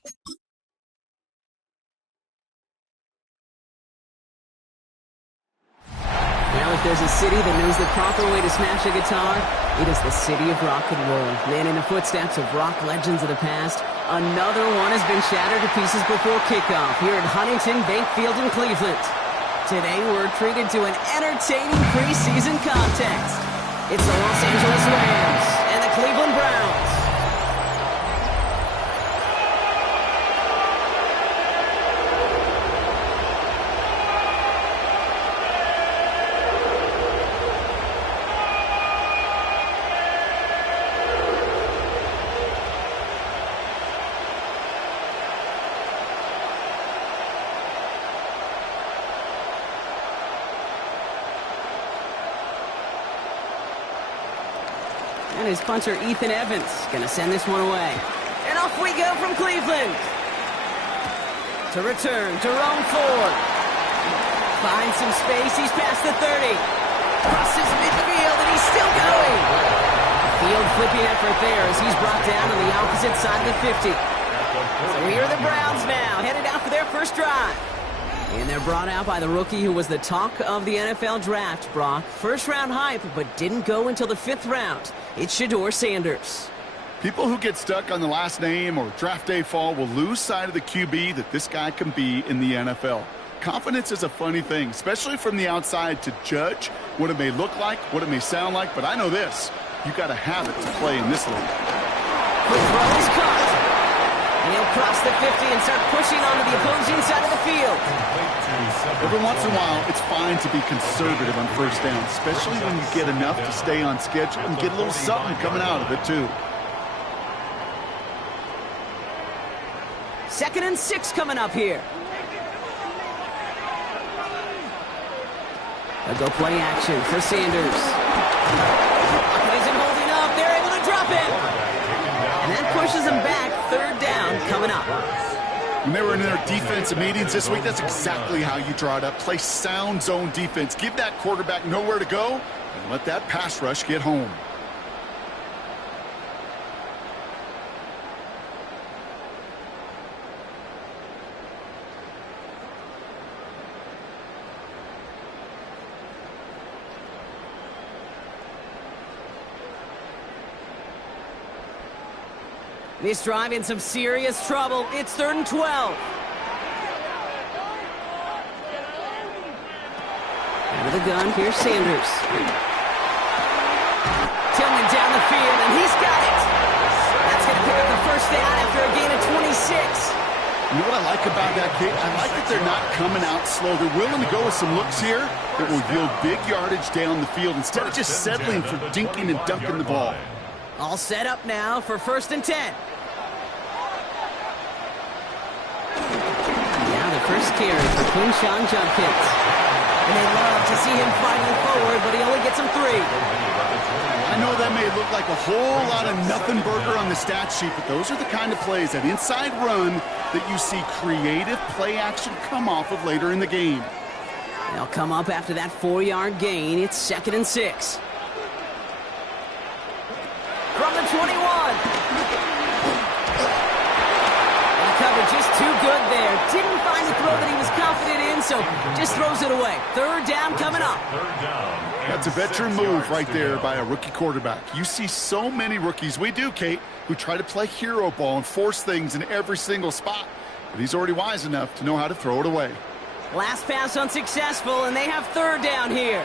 Now, if there's a city that knows the proper way to smash a guitar, it is the city of rock and roll. And in the footsteps of rock legends of the past, another one has been shattered to pieces before kickoff here at Huntington Bank Field in Cleveland. Today, we're treated to an entertaining preseason contest. It's the Los Angeles Rams and the Cleveland Browns. And his punter, Ethan Evans, going to send this one away. And off we go from Cleveland. To return to Rome Ford. Finds some space. He's past the 30. Crosses midfield, and he's still going. Field flipping effort there as he's brought down on the opposite side of the 50. So here are the Browns now, headed out for their first drive. And they're brought out by the rookie who was the talk of the NFL draft, Brock. First-round hype, but didn't go until the 5th round. It's Shedeur Sanders. People who get stuck on the last name or draft day fall will lose sight of the QB that this guy can be in the NFL. Confidence is a funny thing, especially from the outside, to judge what it may look like, what it may sound like, but I know this. You got to have it to play in this league. Quick throw is caught. And he'll cross the 50 and start pushing onto the opposing side of the field. Every once in a while, it's fine to be conservative on first down, especially when you get enough to stay on schedule and get a little something coming out of it, too. 2nd and 6 coming up here. They'll go play action for Sanders. Pocket isn't holding up. They're able to drop it. And that pushes them back. 3rd down coming up. When they were in their defensive meetings this week, that's exactly how you draw it up. Play sound zone defense. Give that quarterback nowhere to go and let that pass rush get home. This drive in some serious trouble. It's 3rd and 12. Out of the gun, here's Sanders. Tillman down the field, and he's got it. That's going to pick up the first down after a gain of 26. You know what I like about that, Kate? I like that they're not coming out slow. They're willing to go with some looks here that will yield big yardage down the field instead of just settling for dinking and dunking the ball. All set up now for 1st and 10. Now the first carry for Quinshon Judkins. And they love to see him fighting forward, but he only gets him 3. I know that may look like a whole lot of nothing burger on the stat sheet, but those are the kind of plays, that inside run, that you see creative play action come off of later in the game. They'll come up after that 4-yard gain. It's 2nd and 6. From the 21. And the coverage is too good there. Didn't find the throw that he was confident in, so just throws it away. 3rd down coming up. That's a veteran move right there by a rookie quarterback. You see so many rookies, we do, Kate, who try to play hero ball and force things in every single spot. But he's already wise enough to know how to throw it away. Last pass unsuccessful, and they have 3rd down here.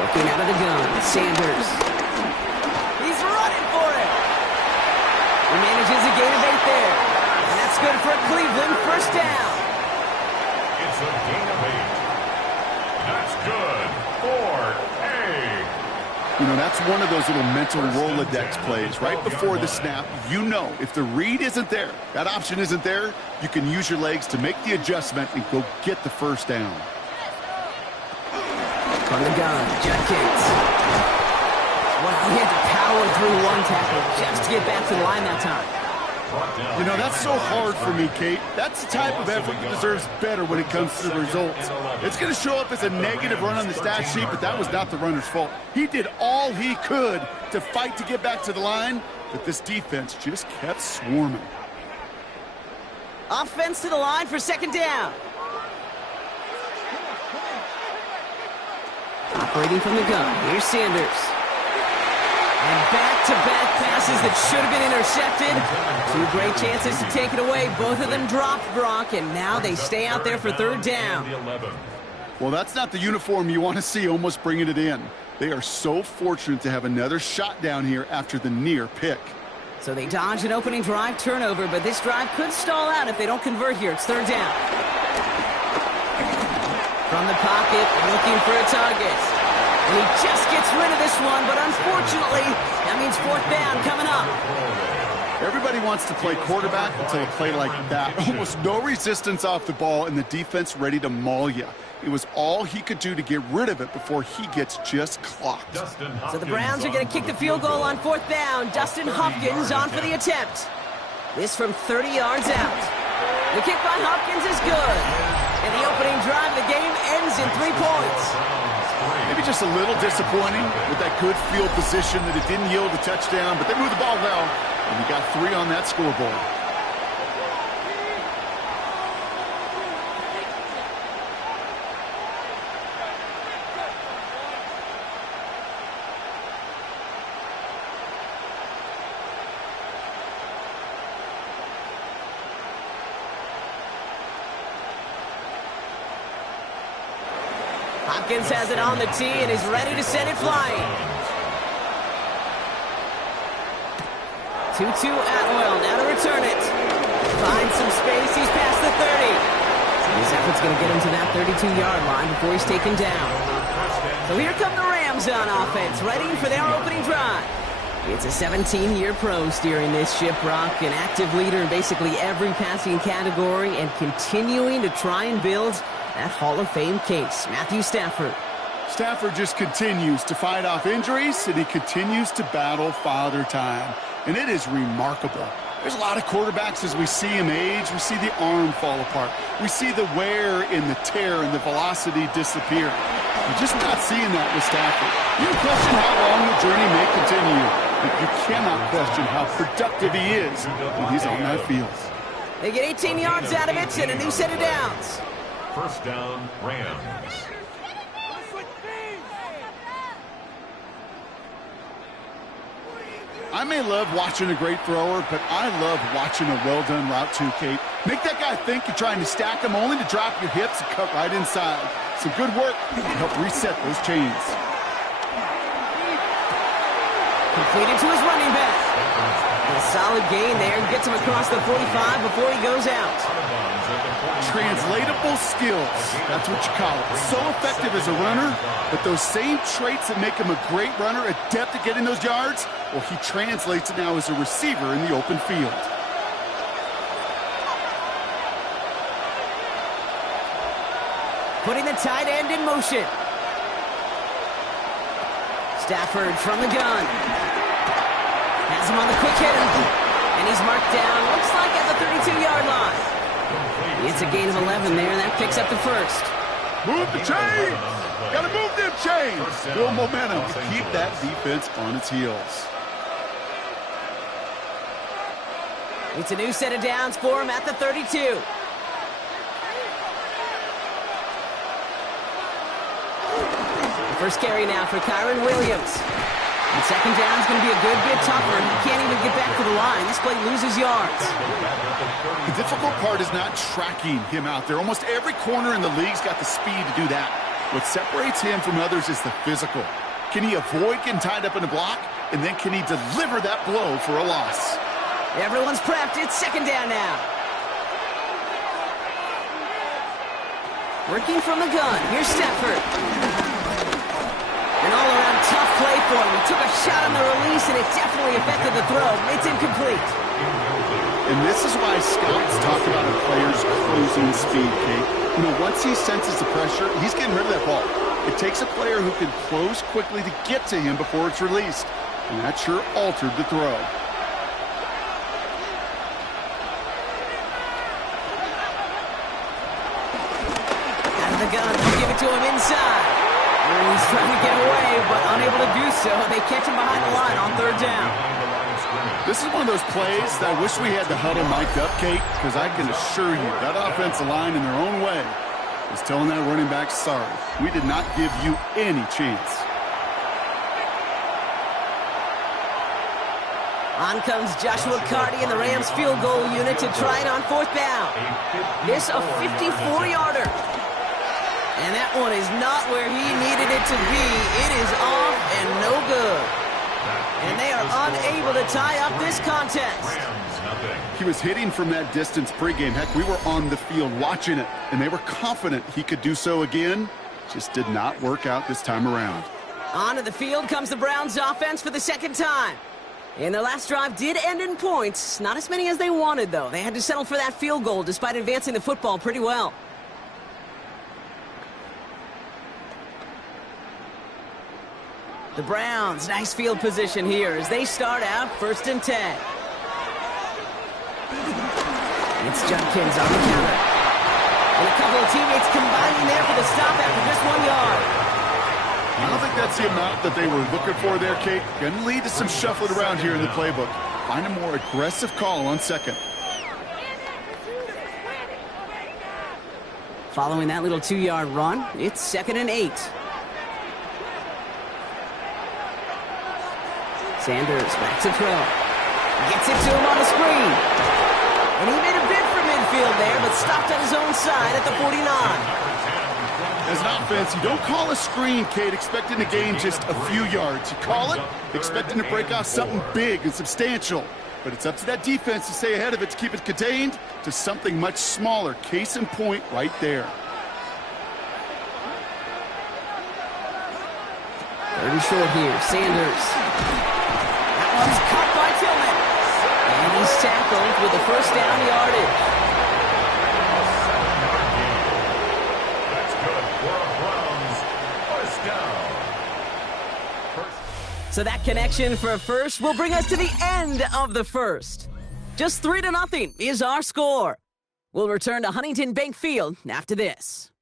Looking out of the gun, Sanders. He's running for it. He manages a gain of 8 there. And that's good for Cleveland. 1st down. It's a gain of 8. That's good for A. You know, that's one of those little mental Rolodex plays. Right before the snap, you know if the read isn't there, that option isn't there, you can use your legs to make the adjustment and go get the 1st down. From the gun, Judkins. Wow, he had to power through one tackle just to get back to the line that time. You know, that's so hard for me, Kate. That's the type of effort that deserves better when it comes to the results. It's going to show up as a negative run on the stat sheet, but that was not the runner's fault. He did all he could to fight to get back to the line, but this defense just kept swarming. Offense to the line for second down. Operating from the gun, here's Sanders. And back-to-back passes that should have been intercepted. Two great chances to take it away. Both of them dropped, Brock, and now they stay out there for third down. Well, that's not the uniform you want to see almost bringing it in. They are so fortunate to have another shot down here after the near pick. So they dodge an opening drive turnover, but this drive could stall out if they don't convert here. It's third down. From the pocket, looking for a target. And he just gets rid of this one, but unfortunately, that means fourth down coming up. Everybody wants to play quarterback until a play like that. Almost no resistance off the ball, and the defense ready to maul you. It was all he could do to get rid of it before he gets just clocked. So the Browns are going to kick the field goal on fourth down. Dustin Hopkins on for the attempt. This from 30 yards out. The kick by Hopkins is good. And the opening drive of the game ends in 3 points. Maybe just a little disappointing with that good field position that it didn't yield a touchdown, but they moved the ball well, and we got 3 on that scoreboard. Hopkins has it on the tee and is ready to send it flying. 2-2 Atwell, now to return it. Finds some space, he's past the 30. His effort's going to get him to that 32-yard line before he's taken down. So here come the Rams on offense, ready for their opening drive. It's a 17-year pro steering this ship, Brock, an active leader in basically every passing category and continuing to try and build that Hall of Fame case. Matthew Stafford. Stafford just continues to fight off injuries, and he continues to battle father time. And it is remarkable. There's a lot of quarterbacks as we see him age. We see the arm fall apart. We see the wear and the tear and the velocity disappear. We're just not seeing that with Stafford. You can question how long the journey may continue, but you cannot question how productive he is when he's on that field. They get 18 yards out of it and a new set of downs. First down, Rams. I may love watching a great thrower, but I love watching a well-done route too, Kate. Make that guy think you're trying to stack him only to drop your hips and cut right inside. Some good work to help reset those chains. Completed to his running back. A solid gain there. Gets him across the 45 before he goes out. Translatable skills. That's what you call it. So effective as a runner, but those same traits that make him a great runner, adept at getting those yards, well, he translates it now as a receiver in the open field. Putting the tight end in motion. Stafford from the gun. Has him on the quick hit, and he's marked down, looks like at the 32-yard line. It's a gain of 11 there, and that picks up the first. Move the chains! Gotta move them chains! Build momentum to keep that defense on its heels. It's a new set of downs for him at the 32. The first carry now for Kyron Williams. And second down's going to be a good bit tougher. He can't even get back to the line. This play loses yards. The difficult part is not tracking him out there. Almost every corner in the league's got the speed to do that. What separates him from others is the physical. Can he avoid getting tied up in a block? And then can he deliver that blow for a loss? Everyone's prepped. It's second down now. Working from the gun. Here's Stafford. An all-around tough play for him. He took a shot on the release, and it definitely affected the throw. It's incomplete. And this is why scouts talk about a player's closing speed, Kate. You know, once he senses the pressure, he's getting rid of that ball. It takes a player who can close quickly to get to him before it's released. And that sure altered the throw. Out of the gun, they'll give it to him inside. And he's trying to get away, but unable to do so. They catch him behind the line on third down. This is one of those plays that I wish we had the huddle mic'd up, Kate, because I can assure you that offensive line in their own way is telling that running back, sorry, we did not give you any chance. On comes Joshua Carty and the Rams field goal unit to try it on fourth down. This a 54-yarder. And that one is not where he needed it to be. It is off and no good. And they are unable to tie up this contest. He was hitting from that distance pregame. Heck, we were on the field watching it, and they were confident he could do so again. Just did not work out this time around. Onto the field comes the Browns offense for the second time. And their last drive did end in points. Not as many as they wanted, though. They had to settle for that field goal despite advancing the football pretty well. The Browns, nice field position here as they start out 1st and 10. It's Judkins on the counter. And a couple of teammates combining there for the stop after just 1 yard. I don't think that's the amount that they were looking for there, Kate. Going to lead to some shuffling around here in the playbook. Find a more aggressive call on second. Following that little 2-yard run, it's 2nd and 8. Sanders back to throw. Gets it to him on the screen. And he made a bid for midfield there, but stopped on his own side at the 49. As an offense, you don't call a screen, Kate, expecting to gain just a few yards. You call it expecting to break off something big and substantial. But it's up to that defense to stay ahead of it, to keep it contained to something much smaller. Case in point right there. 3rd and short here, Sanders. That one's caught by Tillman. And he's tackled with the first down yardage. So that connection for a first will bring us to the end of the first. Just 3-0 is our score. We'll return to Huntington Bank Field after this.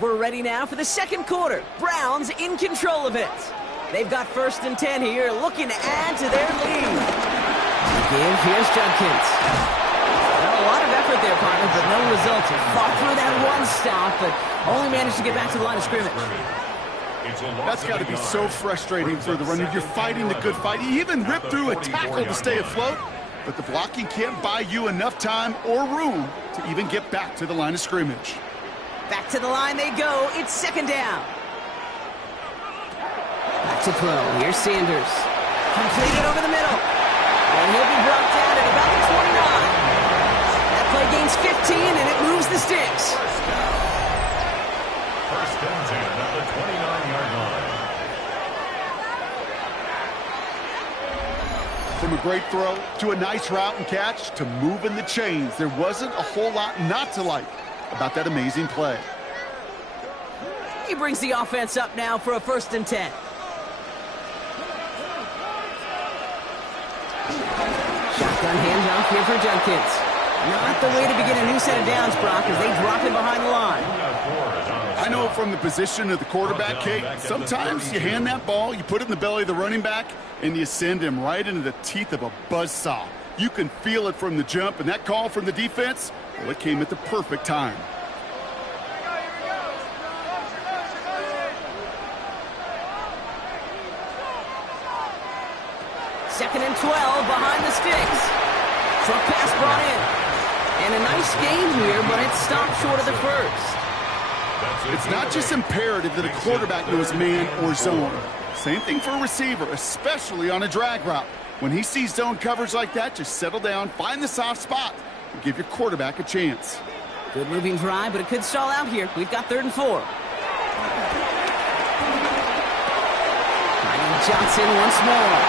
We're ready now for the second quarter. Browns in control of it. They've got 1st and 10 here, looking to add to their lead. Again, here's Judkins. A lot of effort there, partner, but no results. He fought through that one stop, but only managed to get back to the line of scrimmage. That's got to be so frustrating for the runner. You're fighting the good fight. You even ripped through a tackle to stay afloat, but the blocking can't buy you enough time or room to even get back to the line of scrimmage. Back to the line they go. It's 2nd down. Back to throw. Here's Sanders. Completed over the middle. And he'll be brought down at about the 29. That play gains 15, and it moves the sticks. First and 10 at the 29-yard line. From a great throw to a nice route and catch to moving the chains, there wasn't a whole lot not to like about that amazing play. He brings the offense up now for a 1st and 10. Shotgun handoff here for Judkins. Not the way to begin a new set of downs, Brock, as they drop him behind the line. I know from the position of the quarterback, Kate, sometimes you hand that ball, you put it in the belly of the running back, and you send him right into the teeth of a buzzsaw. You can feel it from the jump, and that call from the defense, well, it came at the perfect time. Second and 12 behind the sticks. Short pass brought in. And a nice game here, but it stopped short of the first. It's not just imperative that a quarterback knows man or zone. Same thing for a receiver, especially on a drag route. When he sees zone coverage like that, just settle down, find the soft spot, and give your quarterback a chance. Good moving drive, but it could stall out here. We've got 3rd and 4. Finding Johnson once more.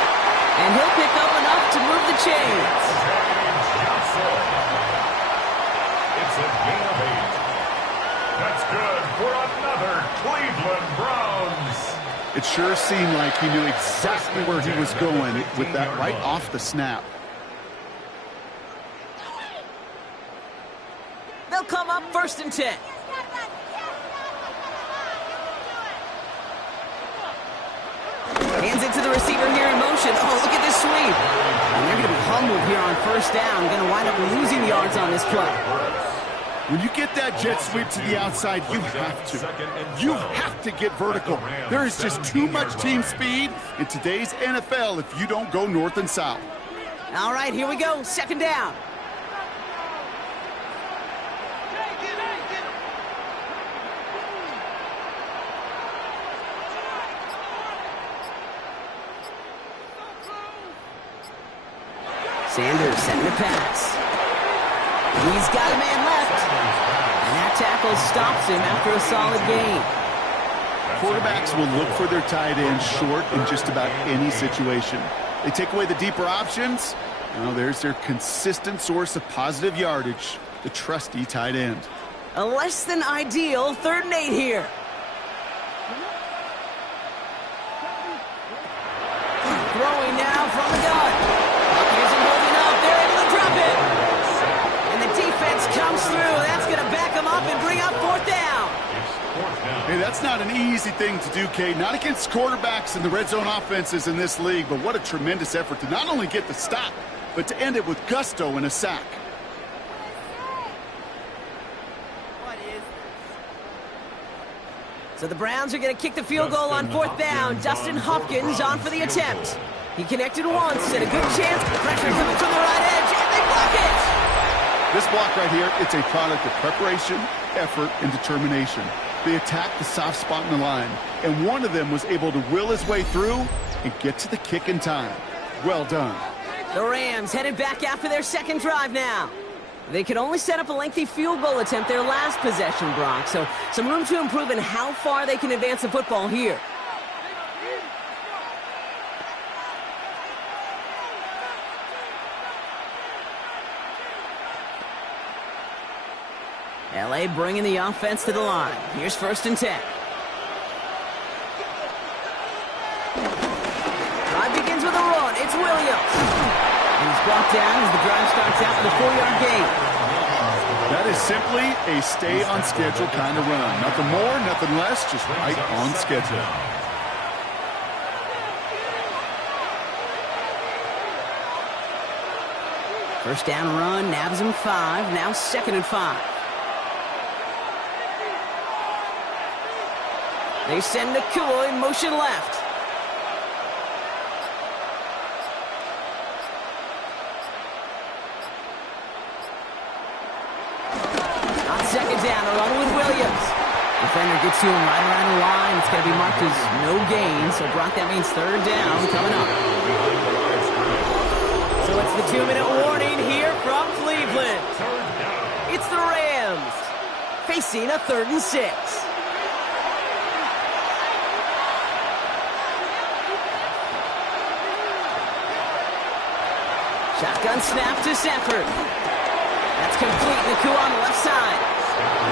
And he'll pick up enough to move the chains. It's a gain of 8. That's good for another Cleveland Browns. It sure seemed like he knew exactly where he was going with that right off the snap. They'll come up 1st and 10. lead. And they're going to be humbled here on first down. Going to wind up losing yards on this play. When you get that jet sweep to the outside, you have to. You have to get vertical. There is just too much team speed in today's NFL if you don't go north and south. All right, here we go. Second down. Sanders setting the pass. He's got a man left. And that tackle stops him after a solid gain. Quarterbacks will look for their tight end short in just about any situation. They take away the deeper options. Well, there's their consistent source of positive yardage, the trusty tight end. A less than ideal 3rd and 8 here. Throwing now from the gun. Buccaneers are holding up. They're able to drop it. And the defense comes through. That's going to back them up and bring up 4th down. Hey, that's not an easy thing to do, Kate. Not against quarterbacks and the red zone offenses in this league, but what a tremendous effort to not only get the stop, but to end it with gusto and a sack. So the Browns are going to kick the field goal on 4th down. Dustin Hopkins on for the attempt. He connected once and a good chance. Pressure coming from the right edge, and they block it! This block right here, it's a product of preparation, effort, and determination. They attacked the soft spot in the line, and one of them was able to will his way through and get to the kick in time. Well done. The Rams headed back after their 2nd drive now. They could only set up a lengthy field goal attempt their last possession, Brock, so some room to improve in how far they can advance the football here. LA bringing the offense to the line. Here's 1st and 10. Drive begins with a run. It's Williams. And he's brought down as the drive starts out with a 4-yard gain. That is simply a stay-on-schedule kind of run. Nothing more, nothing less, just right on schedule. First down run, nabs him 5. Now 2nd and 5. They send Nakua in motion left. On 2nd down, a run with Williams. Defender gets to him right around the line. It's going to be marked as no gain. So, Brock, that means 3rd down coming up. So it's the 2-minute warning here from Cleveland. It's the Rams facing a 3rd and 6. Shotgun snap to Stafford. That's complete. Nakua on the left side.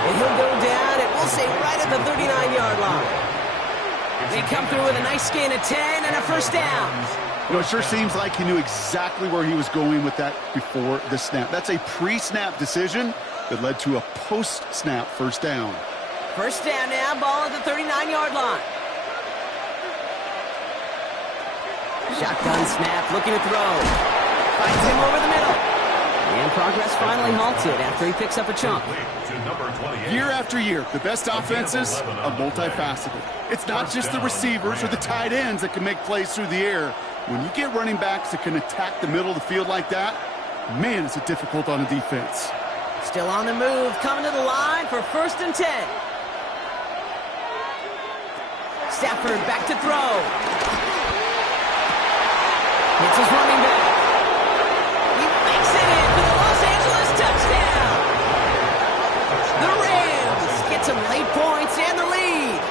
And he'll go down, and we'll say right at the 39-yard line. They come through with a nice gain of 10 and a 1st down. You know, it sure seems like he knew exactly where he was going with that before the snap. That's a pre-snap decision that led to a post-snap 1st down. 1st down now, ball at the 39-yard line. Shotgun snap, looking to throw. Finds him over the middle. And progress finally halted after he picks up a chunk. Year after year, the best offenses are multifaceted. It's not just the receivers or the tight ends that can make plays through the air. When you get running backs that can attack the middle of the field like that, man, is it difficult on a defense. Still on the move, coming to the line for 1st and 10. Stafford back to throw. Hits his running back. He makes it in for the Los Angeles touchdown. The Rams get some late points and the lead.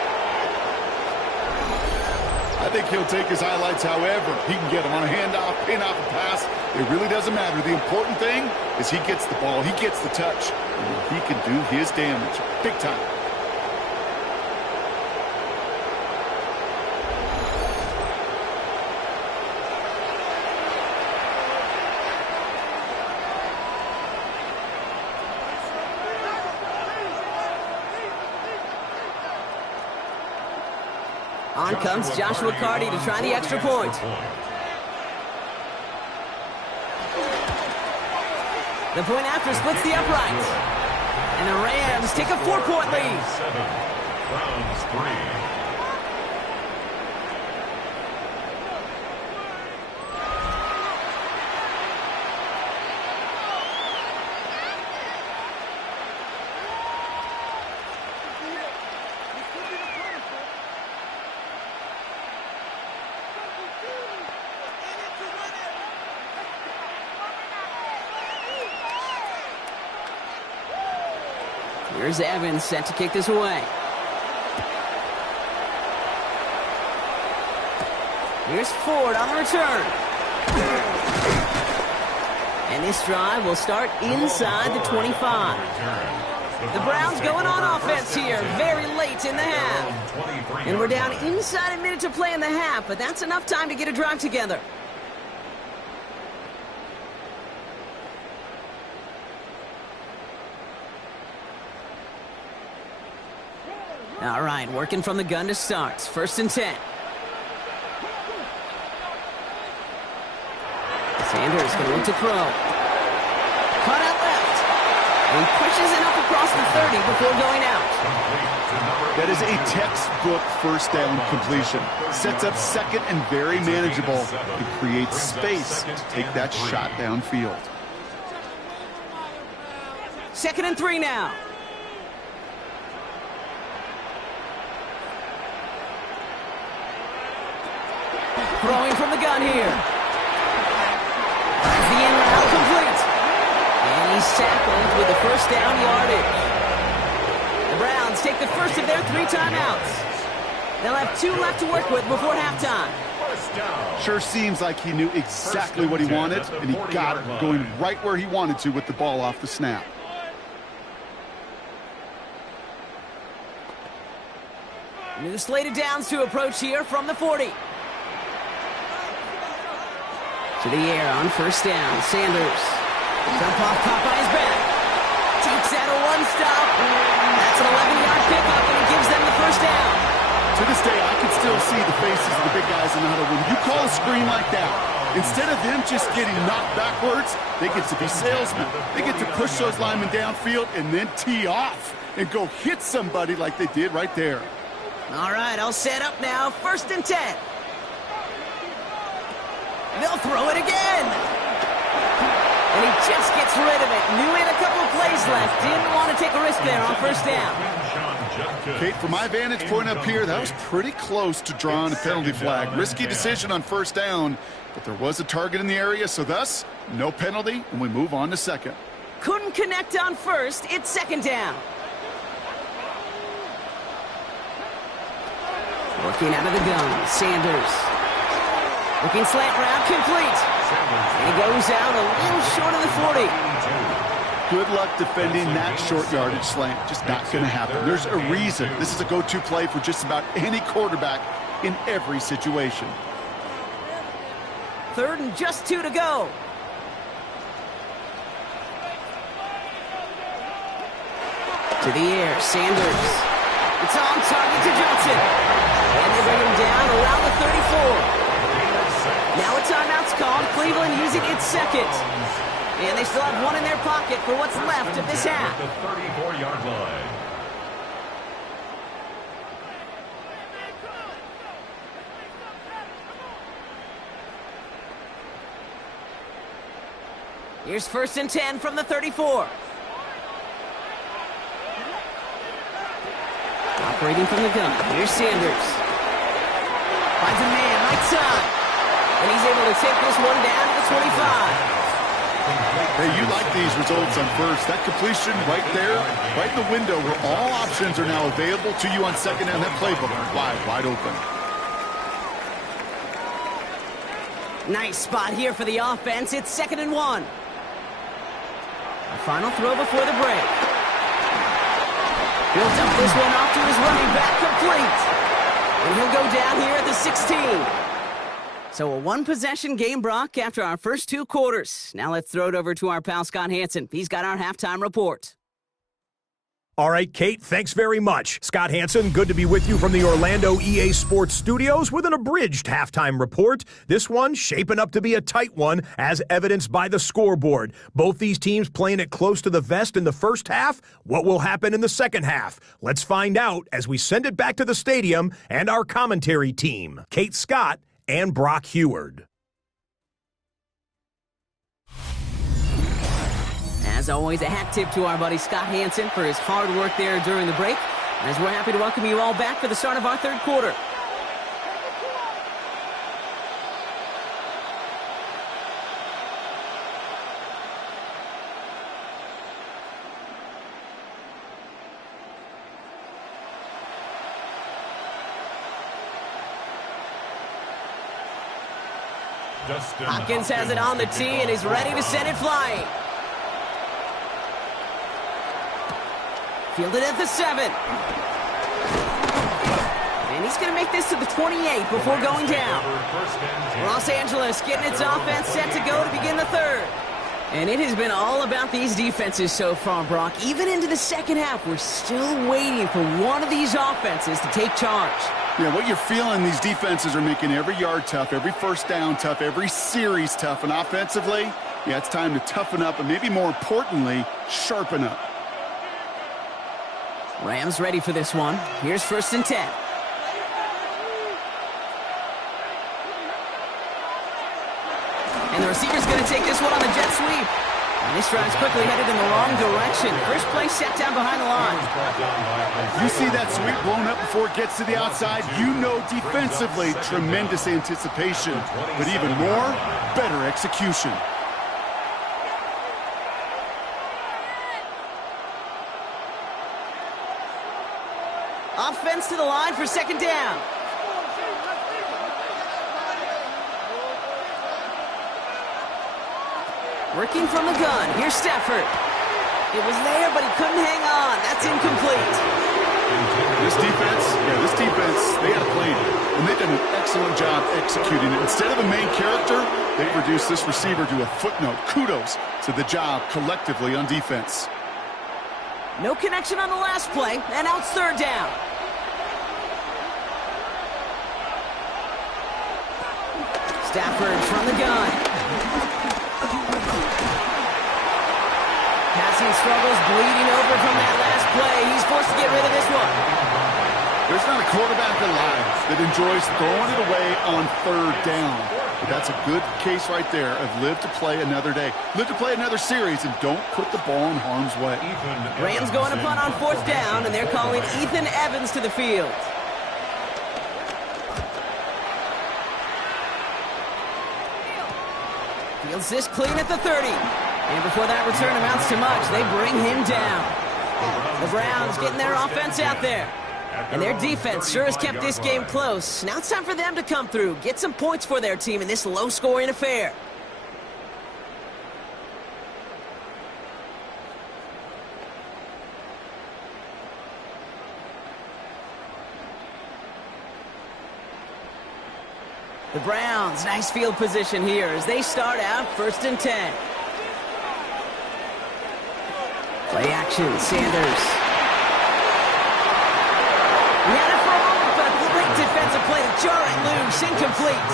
I think he'll take his highlights however he can get them on a handoff, pin off a pass. It really doesn't matter. The important thing is he gets the ball, he gets the touch, and he can do his damage big time. On comes Joshua Carty to try the extra point. The point after splits the uprights. And the Rams take a 4-point lead. 7, Browns 3. Here's Evans set to kick this away. Here's Ford on the return. And this drive will start inside the 25. The Browns going on offense here very late in the half. And we're down inside a minute to play in the half, but that's enough time to get a drive together. All right, working from the gun to start. 1st and 10. Sanders going to look to throw. Caught out left. And pushes it up across the 30 before going out. That is a textbook first down completion. Sets up second and very manageable. It creates space to take that shot downfield. 2nd and 3 now. Throwing from the gun here. Finds the in route complete. And he's tackled with the first down yardage. The Browns take the first of their 3 timeouts. They'll have 2 left to work with before halftime. Sure seems like he knew exactly what he wanted, and he got it going right where he wanted to with the ball off the snap. New slated downs to approach here from the 40. To the air on 1st down. Sanders. Jump off Popeye's back. Takes out a 1-stop. That's an 11-yard pickup, and it gives them the 1st down. To this day, I can still see the faces of the big guys in the huddle. When you call a screen like that, instead of them just getting knocked backwards, they get to be salesmen. They get to push those linemen downfield and then tee off and go hit somebody like they did right there. All right, all set up now. 1st and 10. They'll throw it again. And he just gets rid of it. Knew he had a couple of plays left. Didn't want to take a risk there on 1st down. Kate, from my vantage point up here, that was pretty close to drawing a penalty flag. Risky decision on 1st down, but there was a target in the area, so thus, no penalty, and we move on to 2nd. Couldn't connect on 1st. It's 2nd down. Working out of the gun. Sanders. Looking slant route complete. And he goes out a little short of the 40. Good luck defending that short yardage slant. Just not going to happen. There's a reason. This is a go-to play for just about any quarterback in every situation. 3rd and just 2 to go. To the air, Sanders. It's on target to Johnson. And they bring him down around the 34. Now a timeout's called. Cleveland using its 2nd. And they still have 1 in their pocket for what's left of this half. The 34-yard line. Here's 1st and 10 from the 34. Operating from the gun. Here's Sanders. Finds a man right side. And he's able to take this one down to the 25. Hey, you like these results on 1st. That completion right there, right in the window where all options are now available to you on 2nd down. That playbook wide open. Nice spot here for the offense. It's 2nd and 1. A final throw before the break. He'll dump this one off to his running back complete. And he'll go down here at the 16. So a 1-possession game, Brock, after our first 2 quarters. Now let's throw it over to our pal Scott Hansen. He's got our halftime report. All right, Kate, thanks very much. Scott Hansen, good to be with you from the Orlando EA Sports Studios with an abridged halftime report. This one shaping up to be a tight one, as evidenced by the scoreboard. Both these teams playing it close to the vest in the first half. What will happen in the second half? Let's find out as we send it back to the stadium and our commentary team, Kate Scott and Brock Heward. As always, a hat tip to our buddy Scott Hansen for his hard work there during the break, as we're happy to welcome you all back for the start of our third quarter. Hopkins has it on the tee and is ready to send it flying. Fielded at the 7. And he's going to make this to the 28 before going down. Los Angeles getting its offense set to go to begin the third. And it has been all about these defenses so far, Brock. Even into the second half, we're still waiting for one of these offenses to take charge. Yeah, what you're feeling, these defenses are making every yard tough, every first down tough, every series tough. And offensively, yeah, it's time to toughen up and maybe more importantly, sharpen up. Rams ready for this one. Here's 1st and 10. And the receiver's going to take this one on the jet sweep. And this drive's quickly headed in the wrong direction. First play set down behind the line. You see that sweep blown up before it gets to the outside. You know defensively, tremendous anticipation. But even more, better execution. Offense to the line for 2nd down. Working from the gun. Here's Stafford. It was there, but he couldn't hang on. That's incomplete. This defense, they got to play it. And they've done an excellent job executing it. Instead of a main character, they've reduced this receiver to a footnote. Kudos to the job collectively on defense. No connection on the last play, and now it's 3rd down. Stafford from the gun. Passing struggles, bleeding over from that last play. He's forced to get rid of this one. There's not a quarterback alive that enjoys throwing it away on 3rd down. But that's a good case right there of live to play another day. Live to play another series and don't put the ball in harm's way. Rams going to punt on 4th down, and they're calling Ethan Evans to the field. Fields this clean at the 30. And before that return amounts to much, they bring him down. The Browns getting their offense out there. And their defense sure has kept this game close. Now it's time for them to come through, get some points for their team in this low-scoring affair. The Browns, nice field position here as they start out 1st and 10. Play action, Sanders. He had it for a moment, but a quick defensive play to jar it loose, incomplete.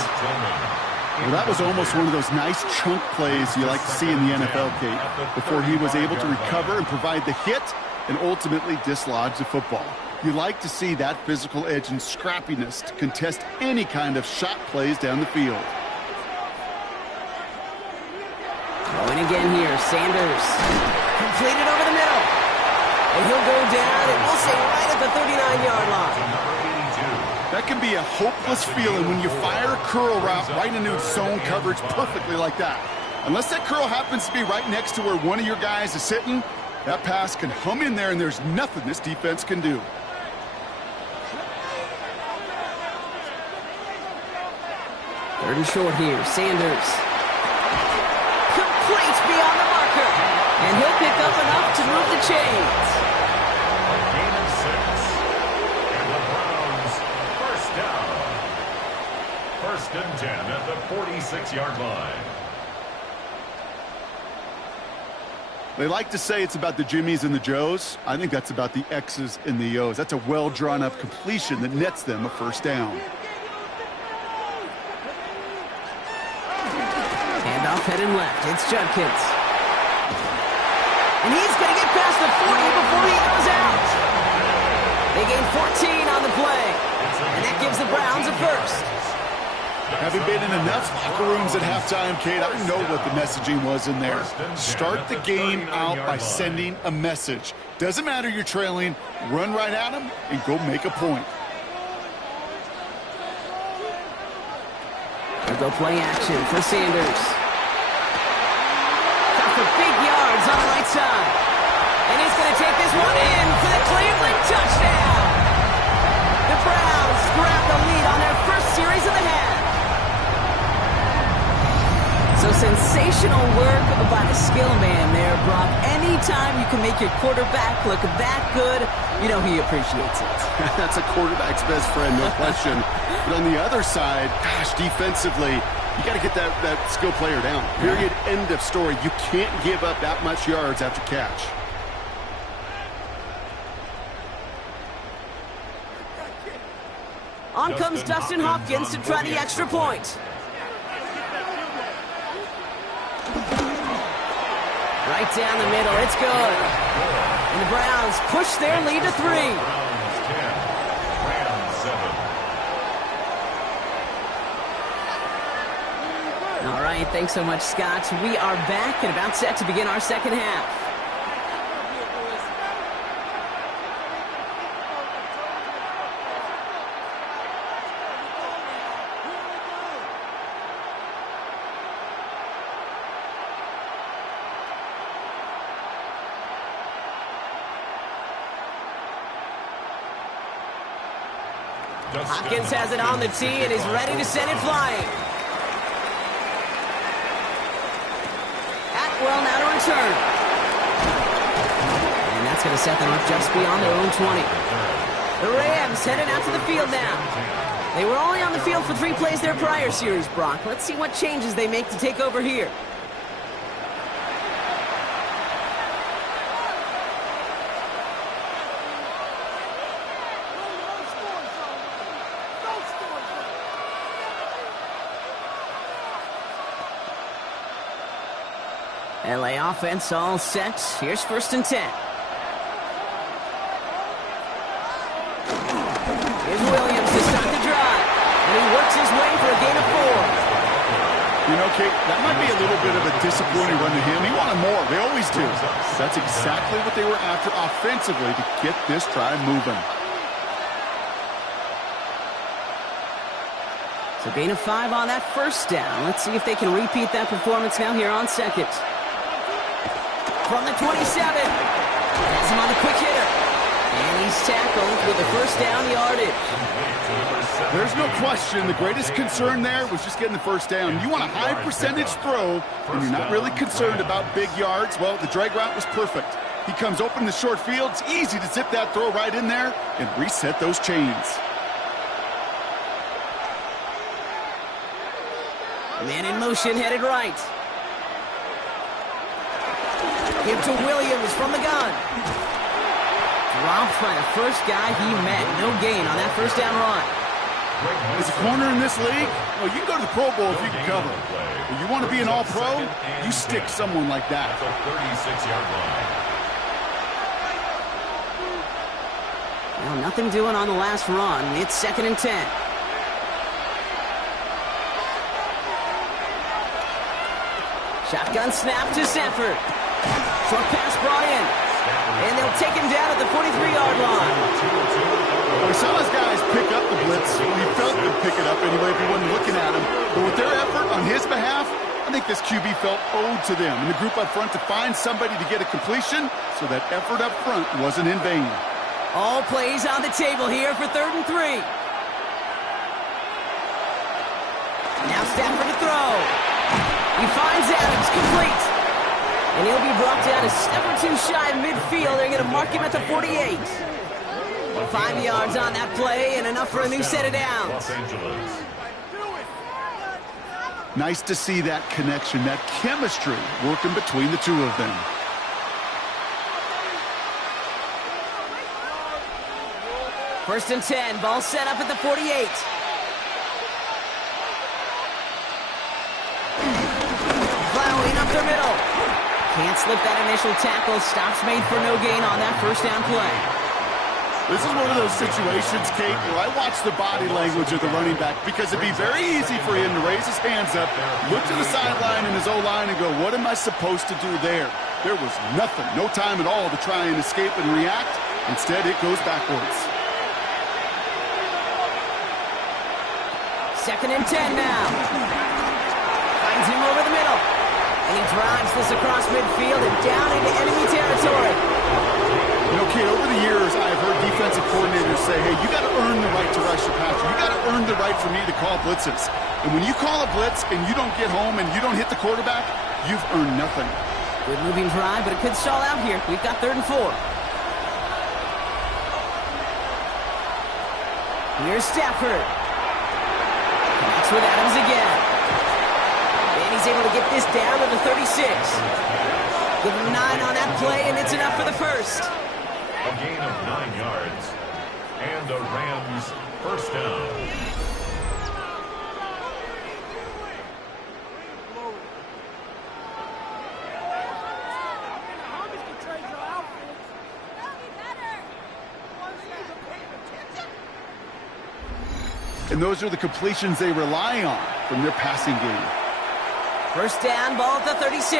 Well, that was almost one of those nice chunk plays you like to see in the NFL, Kate, before he was able to recover and provide the hit and ultimately dislodge the football. You like to see that physical edge and scrappiness to contest any kind of shot plays down the field. Going again here, Sanders. Completed over the middle. And he'll go down, and we'll say right at the 39-yard line. That can be a hopeless feeling when you fire a curl route right into zone coverage perfectly like that. Unless that curl happens to be right next to where one of your guys is sitting, that pass can hum in there, and there's nothing this defense can do. Third and short here, Sanders. Complete beyond the marker. And he'll pick up enough to move the chains. A gain of 6. And the Browns, 1st down. 1st and 10 at the 46-yard line. They like to say it's about the Jimmies and the Joes. I think that's about the X's and the O's. That's a well-drawn-up completion that nets them a first down. Handoff heading left. It's Judkins. And he's going to get past the 40 before he goes out. They gain 14 on the play. And that gives the Browns a first. Having been in enough locker rooms at halftime, Kate, I know what the messaging was in there. Start the game out by sending a message. Doesn't matter you're trailing, run right at them and go make a point. They'll go play action for Sanders. Got for big yards on the right side. And he's going to take this one in for the Cleveland touchdown. The Browns grab the lead on their first series of the half. So sensational work by the skill man there, Brock. Anytime you can make your quarterback look that good, you know he appreciates it. That's a quarterback's best friend, no question. But on the other side, gosh, defensively, you got to get that skill player down. Period, end of story. You can't give up that much yards after catch. On comes Dustin Hopkins to try the extra point. Right down the middle, it's good. And the Browns push their lead to 3. All right, thanks so much, Scott. We are back and about set to begin our second half. Hopkins has it on the tee and is ready to send it flying. Atwell now to return. And that's going to set them up just beyond their own 20. The Rams heading out to the field now. They were only on the field for 3 plays their prior series, Brock. Let's see what changes they make to take over here. LA offense all set. Here's 1st and 10. Here's Williams to start the drive. And he works his way for a gain of 4. You know, Kate, that might be a little bit of a disappointing run to him. He wanted more. They always do. That's exactly what they were after offensively to get this drive moving. So gain of 5 on that first down. Let's see if they can repeat that performance now here on second. From the 27. Has him on the quick hitter. And he's tackled with the first down yardage. There's no question the greatest concern there was just getting the first down. You want a high percentage throw when you're not really concerned about big yards. Well, the drag route was perfect. He comes open in the short field. It's easy to zip that throw right in there and reset those chains. Man in motion, headed right. Give to Williams from the gun. Dropped by the first guy he met. No gain on that first down run. As a corner in this league, well, you can go to the Pro Bowl if you can cover. If you want to be an all-pro, you stick someone like that. At the 36-yard line. Well, nothing doing on the last run. It's 2nd and 10. Shotgun snap to Sanford. Short pass brought in. And they'll take him down at the 43-yard line. We saw those guys pick up the blitz. We felt them pick it up anyway if we wasn't looking at him. But with their effort on his behalf, I think this QB felt owed to them and the group up front to find somebody to get a completion so that effort up front wasn't in vain. All plays on the table here for 3rd and 3. Now Stafford to throw. He finds Adams complete. And he'll be brought down a step or 2 shy of midfield. They're going to mark him at the 48. 5 yards on that play and enough for a new set of downs. Los Angeles. Nice to see that connection, that chemistry working between the two of them. First and 10, ball set up at the 48. Plowing up the middle. Can't slip that initial tackle. Stops made for no gain on that first down play. This is one of those situations, Kate, where I watch the body language of the running back because it'd be very easy for him to raise his hands up, look to the sideline and his O-line and go, what am I supposed to do there? There was nothing, no time at all to try and escape and react. Instead, it goes backwards. Second and 10 now. Finds him over the middle. And he drives this across midfield and down into enemy territory. You know, Kate, over the years, I've heard defensive coordinators say, hey, you got to earn the right to rush your passer. You got to earn the right for me to call blitzes. And when you call a blitz and you don't get home and you don't hit the quarterback, you've earned nothing. Good moving drive, but it could stall out here. We've got 3rd and 4. Here's Stafford. Connects with Adams again. And he's able to get this down to the 36. Give him 9 on that play, and it's enough for the first. A gain of 9 yards. And the Rams first down. And those are the completions they rely on from their passing game. First down, ball at the 36.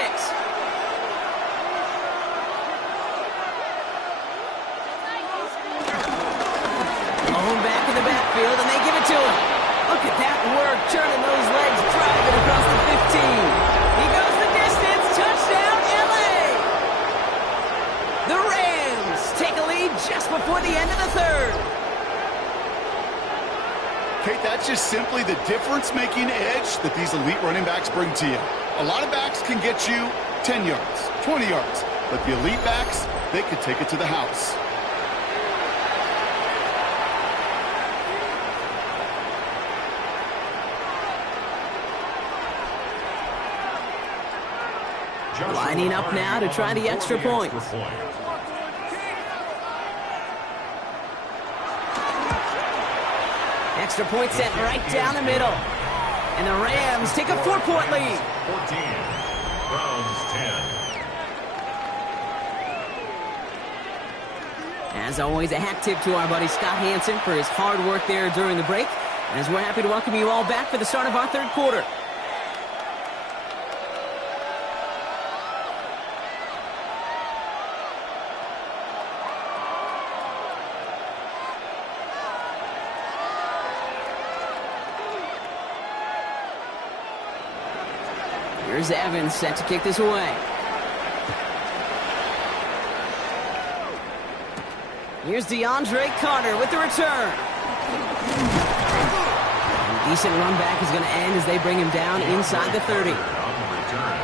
Malone back in the backfield, and they give it to him. Look at that work, turning those legs, driving across the 15. He goes the distance, touchdown, LA! The Rams take a lead just before the end of the 3rd. Kate, that's just simply the difference-making edge that these elite running backs bring to you. A lot of backs can get you 10 yards, 20 yards, but the elite backs, they could take it to the house. Lining up now to try the extra point. Extra point set right down the middle. And the Rams take a 4-point lead. 14, Browns 10. As always, a hat tip to our buddy Scott Hansen for his hard work there during the break. As we're happy to welcome you all back for the start of our 3rd quarter. Here's Evans set to kick this away. Here's DeAndre Carter with the return. A decent run back is going to end as they bring him down inside the 30. On the return,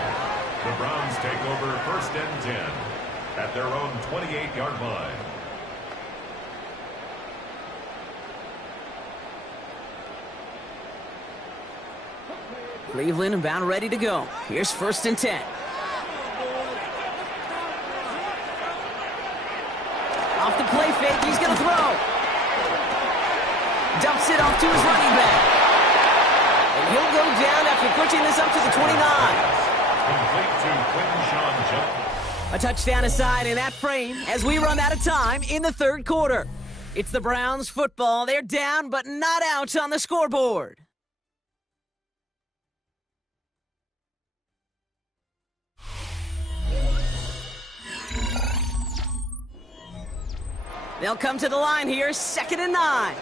the Browns take over 1st and 10 at their own 28-yard line. Cleveland about ready to go. Here's 1st and 10. Off the play fake, he's going to throw. Dumps it off to his running back. And he'll go down after pushing this up to the 29. Complete to Quinshon Judkins. A touchdown aside in that frame as we run out of time in the 3rd quarter. It's the Browns football. They're down but not out on the scoreboard. They'll come to the line here, 2nd and 9.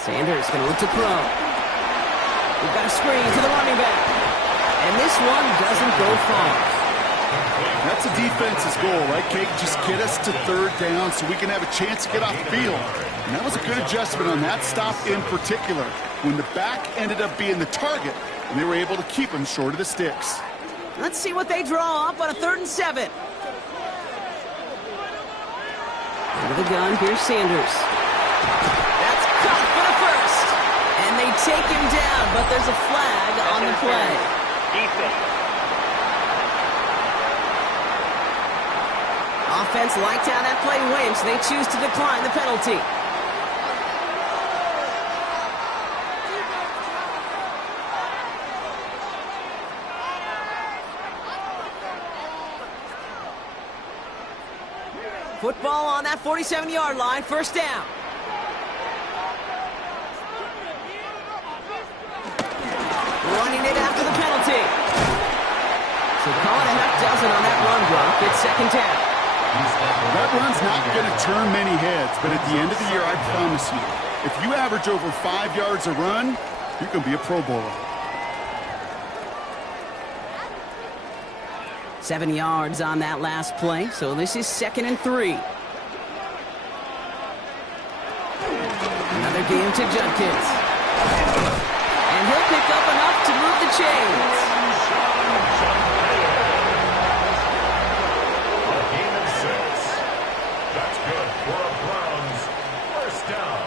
Sanders going to look to throw. We've got a screen to the running back. And this one doesn't go far. That's a defense's goal, right, Kate? Just get us to 3rd down so we can have a chance to get off the field. And that was a good adjustment on that stop in particular, when the back ended up being the target, and they were able to keep him short of the sticks. Let's see what they draw up on a 3rd and 7. Into the gun, here's Sanders. That's caught for the first. And they take him down, but there's a flag on the play. Offense liked how that play went, so they choose to decline the penalty. Football on that 47-yard line, first down. Running it after the penalty. So call it a half dozen on that run block. It's second down. That run's not going to turn many heads, but at the end of the year, I promise you, if you average over 5 yards a run, you're going to be a Pro Bowler. 7 yards on that last play, so this is 2nd and 3. Another game to Judkins. And he'll pick up enough to move the chains. A gain of 6. That's good for a Browns first down.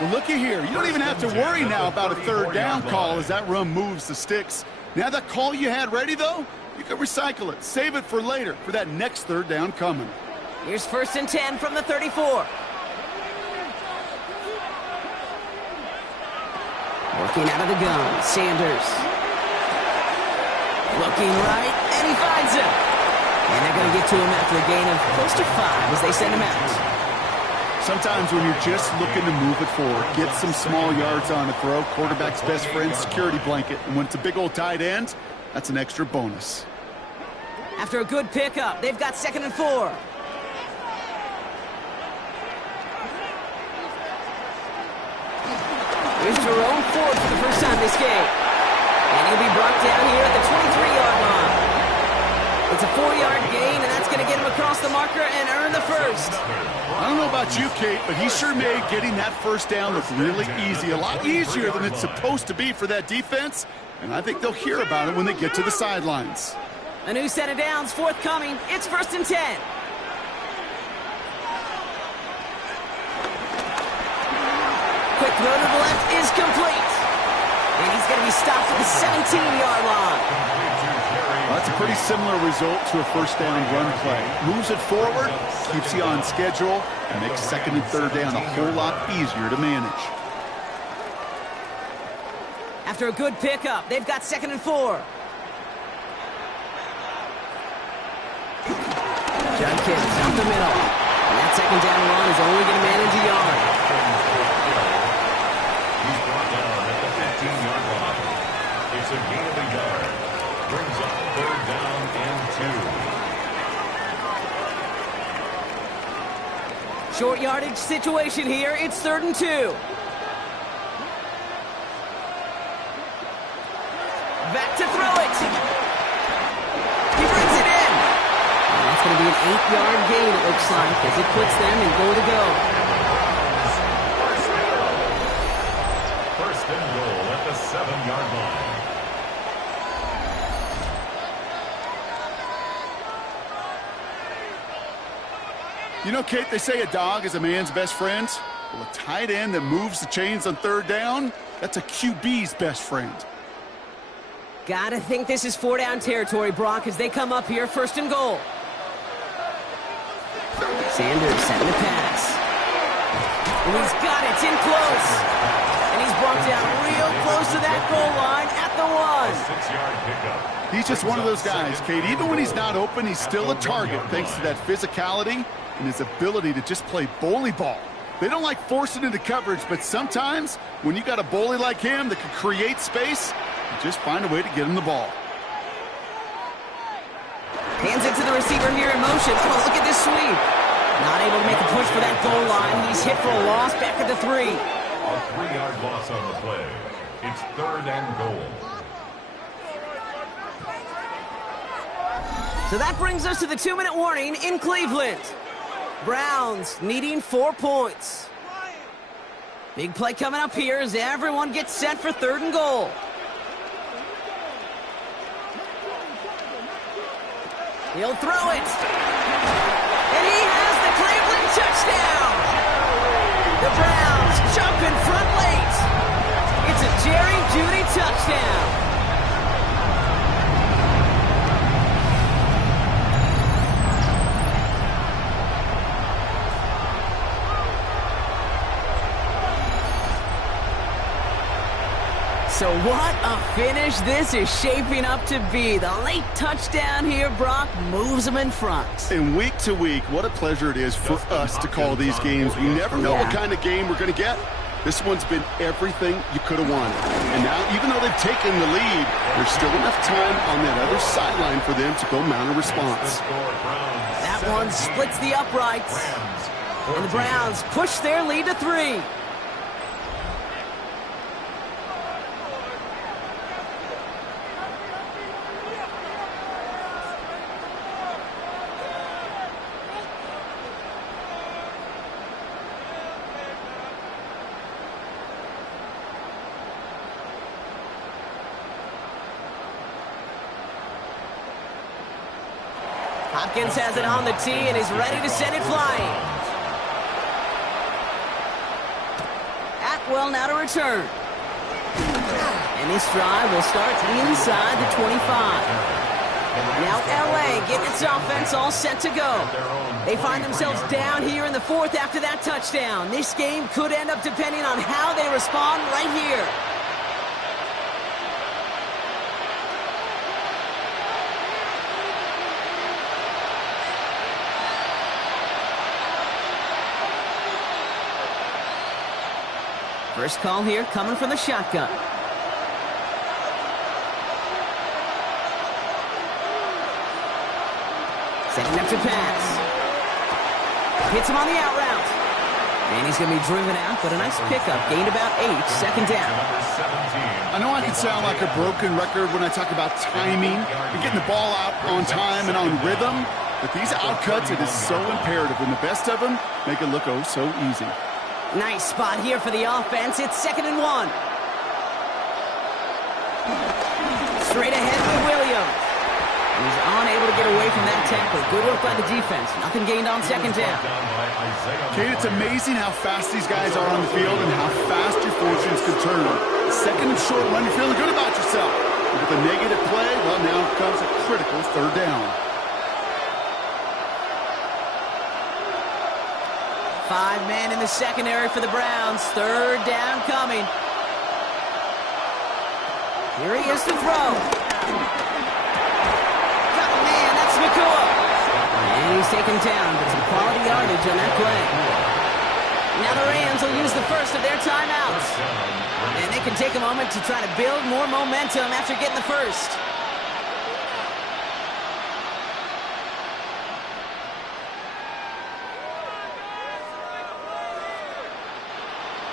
Well, looky here. You don't even have to worry now about a third down call as that run moves the sticks. Now that call you had ready, though, you can recycle it. Save it for later for that next third down coming. Here's 1st and 10 from the 34. Working out of the gun, Sanders. Looking right, and he finds him. And they're going to get to him after a gain of close to 5 as they send him out. Sometimes when you're just looking to move it forward, get some small yards on a throw, quarterback's best friend, security blanket. And when it's a big old tight end, that's an extra bonus. After a good pickup, they've got 2nd and 4. Here's Jerome Ford for the first time this game. And he'll be brought down here at the 23-yard line. It's a 4-yard gain, and that's going to get him across the marker and earn the first. I don't know about you, Kate, but he sure made getting that first down look really easy. A lot easier than it's supposed to be for that defense. And I think they'll hear about it when they get to the sidelines. A new set of downs forthcoming. It's 1st and 10. Quick throw to the left is complete. And he's going to be stopped at the 17-yard line. Well, that's a pretty similar result to a first down run play. Moves it forward, keeps you on schedule, and makes 2nd and 3rd down a whole lot easier to manage. After a good pickup, they've got 2nd and 4. Judkins up the middle. And that 2nd down run is only going to manage a yard. He's brought down at the 15-yard line. It's a gain of a yard. Brings up 3rd down and 2. Short yardage situation here. It's 3rd and 2. Back to throw it. He brings it in. And that's going to be an 8-yard gain, it looks like, as it puts them in goal to go. First and goal at the 7-yard line. You know, Kate, they say a dog is a man's best friend. Well, a tight end that moves the chains on 3rd down, that's a QB's best friend. Gotta think this is 4-down territory, Brock, as they come up here, 1st and goal. Sanders setting the pass. And he's got it. It's in close. And he's brought down real close to that goal line at the 1. 6-yard pickup. He's just one of those guys, Kate. Even when he's not open, he's still a target thanks to that physicality and his ability to just play bully ball. They don't like forcing into coverage, but sometimes when you got a bully like him that can create space, you just find a way to get him the ball. Hands it to the receiver here in motion. Oh, look at this sweep. Not able to make a push for that goal line. He's hit for a loss back at the 3. A 3-yard loss on the play. It's 3rd and goal. So that brings us to the 2-minute warning in Cleveland. Browns needing 4 points. Big play coming up here as everyone gets set for 3rd and goal. He'll throw it. And he has the Cleveland touchdown. The Browns jump in front late. It's a Jerry Jeudy touchdown. So what a finish this is shaping up to be. The late touchdown here, Brock, moves them in front. And week to week, what a pleasure it is for us to call these games. We never know what kind of game we're going to get. This one's been everything you could have wanted. And now, even though they've taken the lead, there's still enough time on that other sideline for them to go mount a response. That one splits the uprights. And the Browns push their lead to 3. Hopkins has it on the tee and is ready to send it flying. Atwell now to return. And this drive will start inside the 25. Now LA getting its offense all set to go. They find themselves down here in the 4th after that touchdown. This game could end up depending on how they respond right here. First call here coming from the shotgun. Setting up to pass. Hits him on the out route. And he's going to be driven out, but a nice pickup. Gained about 8, second down. I know I can sound like a broken record when I talk about timing and getting the ball out on time and on rhythm, but these outcuts, it is so imperative, and the best of them make it look oh so easy. Nice spot here for the offense. It's 2nd and 1. Straight ahead with Williams. He's unable to get away from that tackle. Good work by the defense. Nothing gained on 2nd down. Kate, it's amazing how fast these guys are on the field and how fast your fortunes can turn. 2nd and short run, you're feeling good about yourself. But with a negative play, well, now comes a critical 3rd down. 5 men in the secondary for the Browns. 3rd down coming. Here he is to throw. Got a man, that's Nakua. And he's taken down, but some quality yardage on that play. Now the Rams will use the first of their timeouts. And they can take a moment to try to build more momentum after getting the first.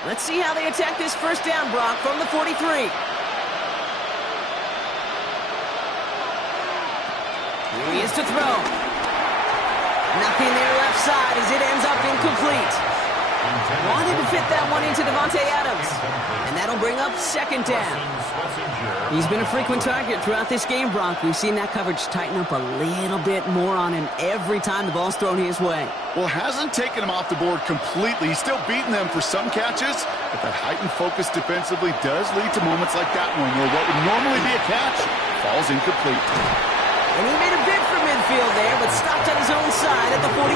Let's see how they attack this first down, Brock, from the 43. Here he is to throw. Nothing there left side as it ends up incomplete. Wanted to fit that one into Devontae Adams. And that'll bring up 2nd down. He's been a frequent target throughout this game, Brock. We've seen that coverage tighten up a little bit more on him every time the ball's thrown his way. Well, hasn't taken him off the board completely. He's still beating them for some catches, but that heightened focus defensively does lead to moments like that one where what would normally be a catch falls incomplete. And he made a bid for midfield there, but stopped on his own side at the 49.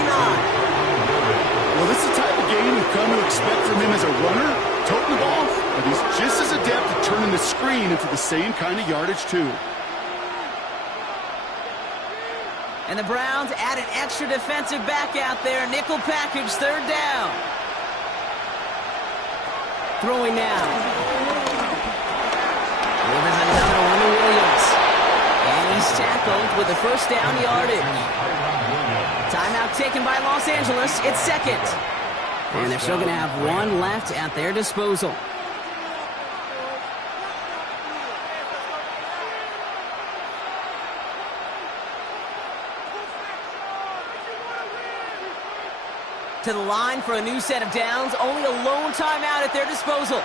Well, this is the type of game you've come to expect from him as a runner, toting the ball, but he's just as adept at turning the screen into the same kind of yardage, too. And the Browns add an extra defensive back out there. Nickel package, 3rd down. Throwing now. Well, there's another one to Williams. And he's tackled with the first down yardage. Timeout taken by Los Angeles. It's 2nd. And they're still going to have 1 left at their disposal. To the line for a new set of downs. Only a lone timeout at their disposal.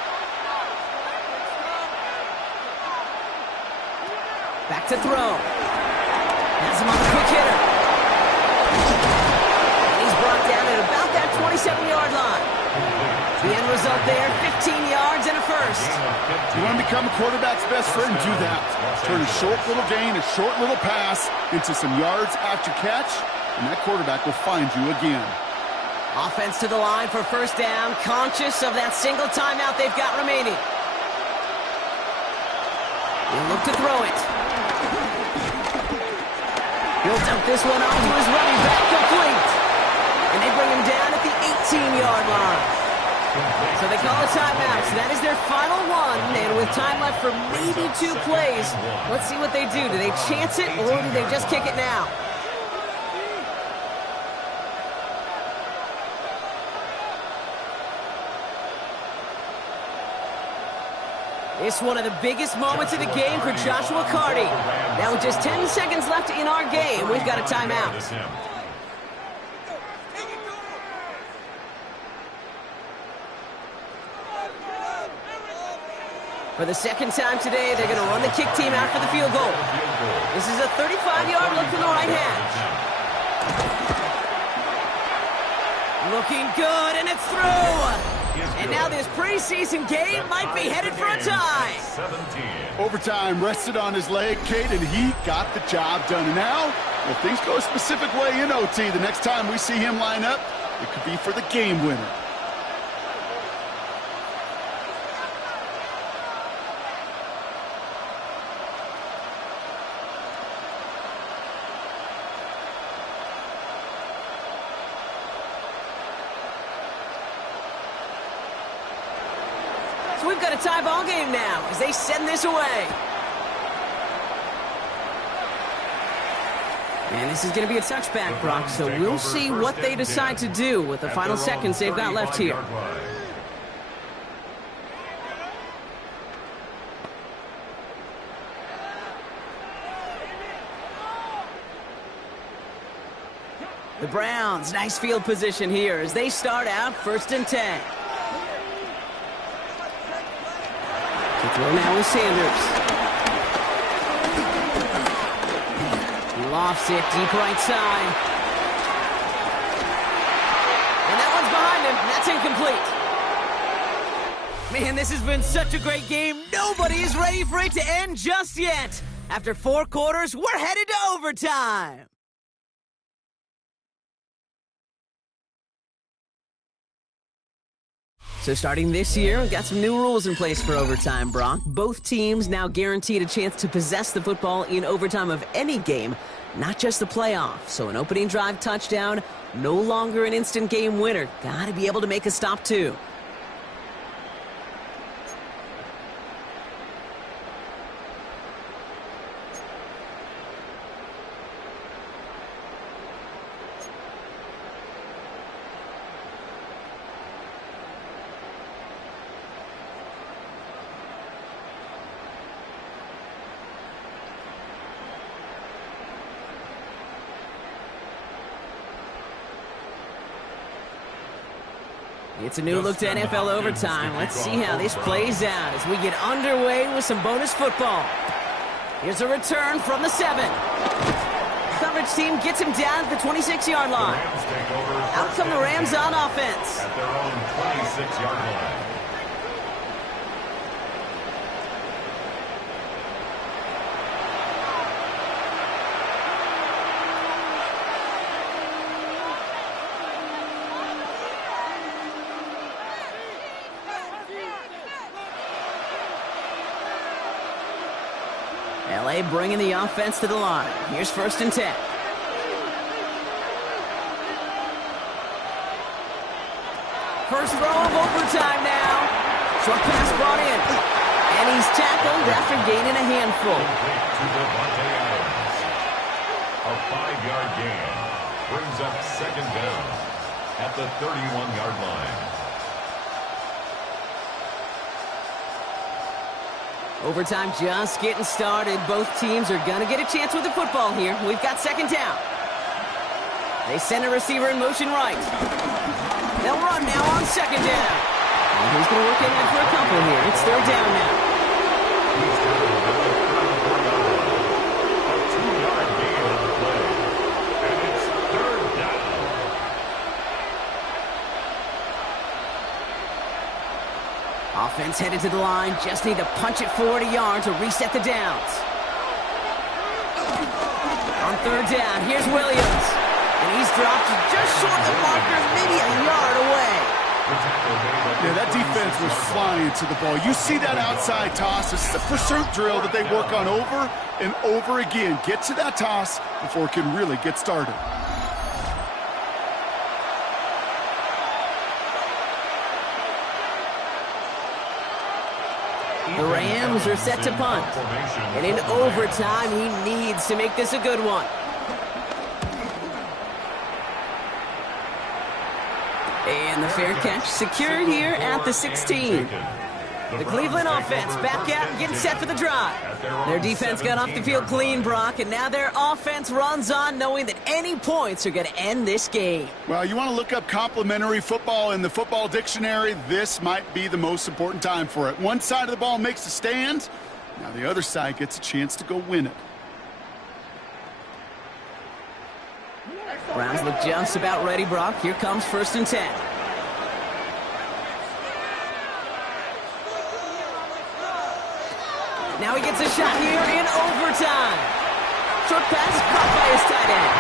Back to throw. Has him on the quick hitter. And he's brought down at about that 27-yard line. The end result there, 15 yards and a first. You want to become a quarterback's best friend? Do that. Turn a short little gain, a short little pass into some yards after catch, and that quarterback will find you again. Offense to the line for first down, conscious of that single timeout they've got remaining. He'll look to throw it. He'll dump this one off to his running back, complete. And they bring him down at the 18-yard line. So they call a timeout. So that is their final one. And with time left for maybe 2 plays, let's see what they do. Do they chance it or do they just kick it now? It's one of the biggest moments of the game for Joshua Carty. Now with just 10 seconds left in our game, we've got a timeout. For the second time today, they're going to run the kick team out for the field goal. This is a 35-yard look from the right hash. Looking good, and it's through. And now this preseason game might be headed for a tie. Overtime rested on his leg, Kate, and he got the job done. And now, if things go a specific way in OT, the next time we see him line up, it could be for the game winner. So we've got a tie ball game now as they send this away. And this is going to be a touchback, Brock, so we'll see what they decide to do with the final seconds they've got left here. The Browns, nice field position here as they start out 1st and 10. To throw now with Sanders. He lofts it deep right side. And that one's behind him. That's incomplete. Man, this has been such a great game. Nobody is ready for it to end just yet. After 4 quarters, we're headed to overtime. So starting this year, we've got some new rules in place for overtime, Brock. Both teams now guaranteed a chance to possess the football in overtime of any game, not just the playoff. So an opening drive touchdown, no longer an instant game winner. Got to be able to make a stop, too. It's a new look to NFL overtime. Let's see how this plays out as we get underway with some bonus football. Here's a return from the 7. Coverage team gets him down at the 26-yard line. Out come the Rams on offense. At their own 26-yard line. LA bringing the offense to the line. Here's 1st and 10. First throw of overtime now. Short pass brought in. And he's tackled after gaining a handful. A 5-yard gain brings up 2nd down at the 31-yard line. Overtime just getting started. Both teams are going to get a chance with the football here. We've got 2nd down. They send a receiver in motion right. They'll run now on 2nd down. And he's going to work in for a couple here. It's 3rd down now. He's down to about the 34-yard line. A 2-yard gain on the play. And it's 3rd down. Offense headed to the line. Just need to punch it 40 yards to reset the downs. On 3rd down, here's Williams. And he's dropped just short of the marker, maybe a yard away. Yeah, that defense Rams were flying to the ball. You see that outside toss. This is a pursuit drill that they work on over and over again. Get to that toss before it can really get started. The Rams are set to punt. And in overtime, he needs to make this a good one. And the fair catch secured here at the 16. The Cleveland offense back out and getting set for the drive. Their defense got off the field clean, Brock, and now their offense runs on knowing that any points are going to end this game. Well, you want to look up complimentary football in the football dictionary, this might be the most important time for it. One side of the ball makes a stand, now the other side gets a chance to go win it. Browns look just about ready, Brock. Here comes 1st and 10. Now he gets a shot here in overtime. Short pass caught by his tight end.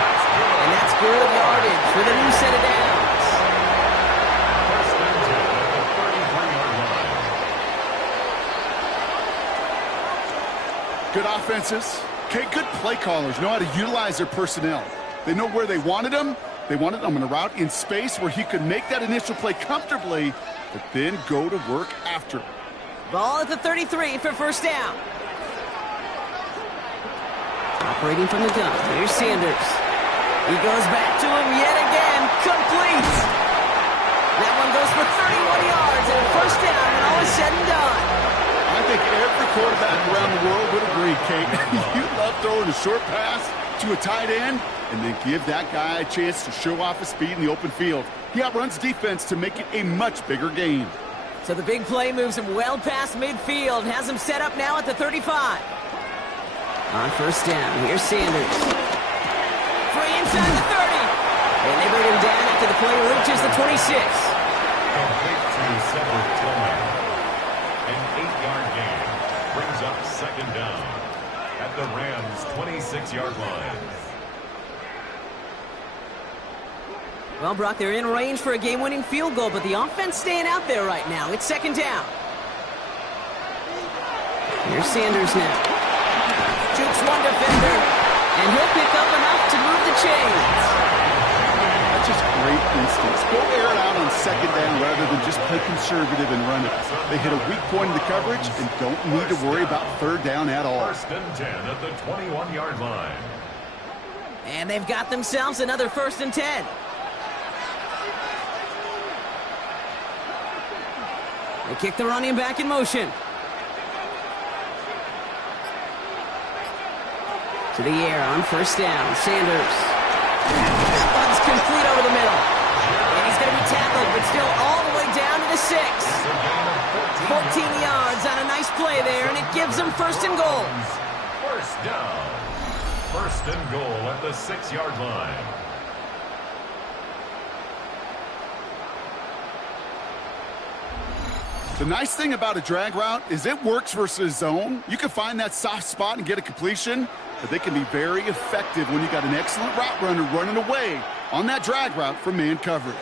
And that's good yardage for the new set of downs. Good offenses. Okay, good play callers know how to utilize their personnel. They know where they wanted him. They wanted him on a route in space where he could make that initial play comfortably, but then go to work after. Ball at the 33 for 1st down. Operating from the gun. Here's Sanders. He goes back to him yet again. Complete. That one goes for 31 yards and a 1st down when all is said and done. I think every quarterback around the world would agree, Kate. You love throwing a short pass to a tight end and then give that guy a chance to show off his speed in the open field. He outruns defense to make it a much bigger gain. So the big play moves him well past midfield. Has him set up now at the 35. On 1st down, here's Sanders. Free inside the 30. And they bring him down after the play reaches the 26. Complete to Cedric Tillman. An 8-yard gain brings up 2nd down at the Rams' 26-yard line. Well, Brock, they're in range for a game-winning field goal, but the offense staying out there right now. It's 2nd down. Here's Sanders now. Jukes one defender, and he'll pick up enough to move the chains. That's just great instincts. Go air it out on 2nd down rather than just play conservative and run it. They hit a weak point in the coverage and don't need to worry about 3rd down at all. 1st and 10 at the 21-yard line. And they've got themselves another 1st and 10. They kick the running back in motion. To the air on 1st down. Sanders. That one's complete over the middle. And he's going to be tackled, but still all the way down to the 6. 14 yards on a nice play there, and it gives them 1st and goal. 1st down. 1st and goal at the 6-yard line. The nice thing about a drag route is it works versus zone. You can find that soft spot and get a completion, but they can be very effective when you got an excellent route runner running away on that drag route from man coverage.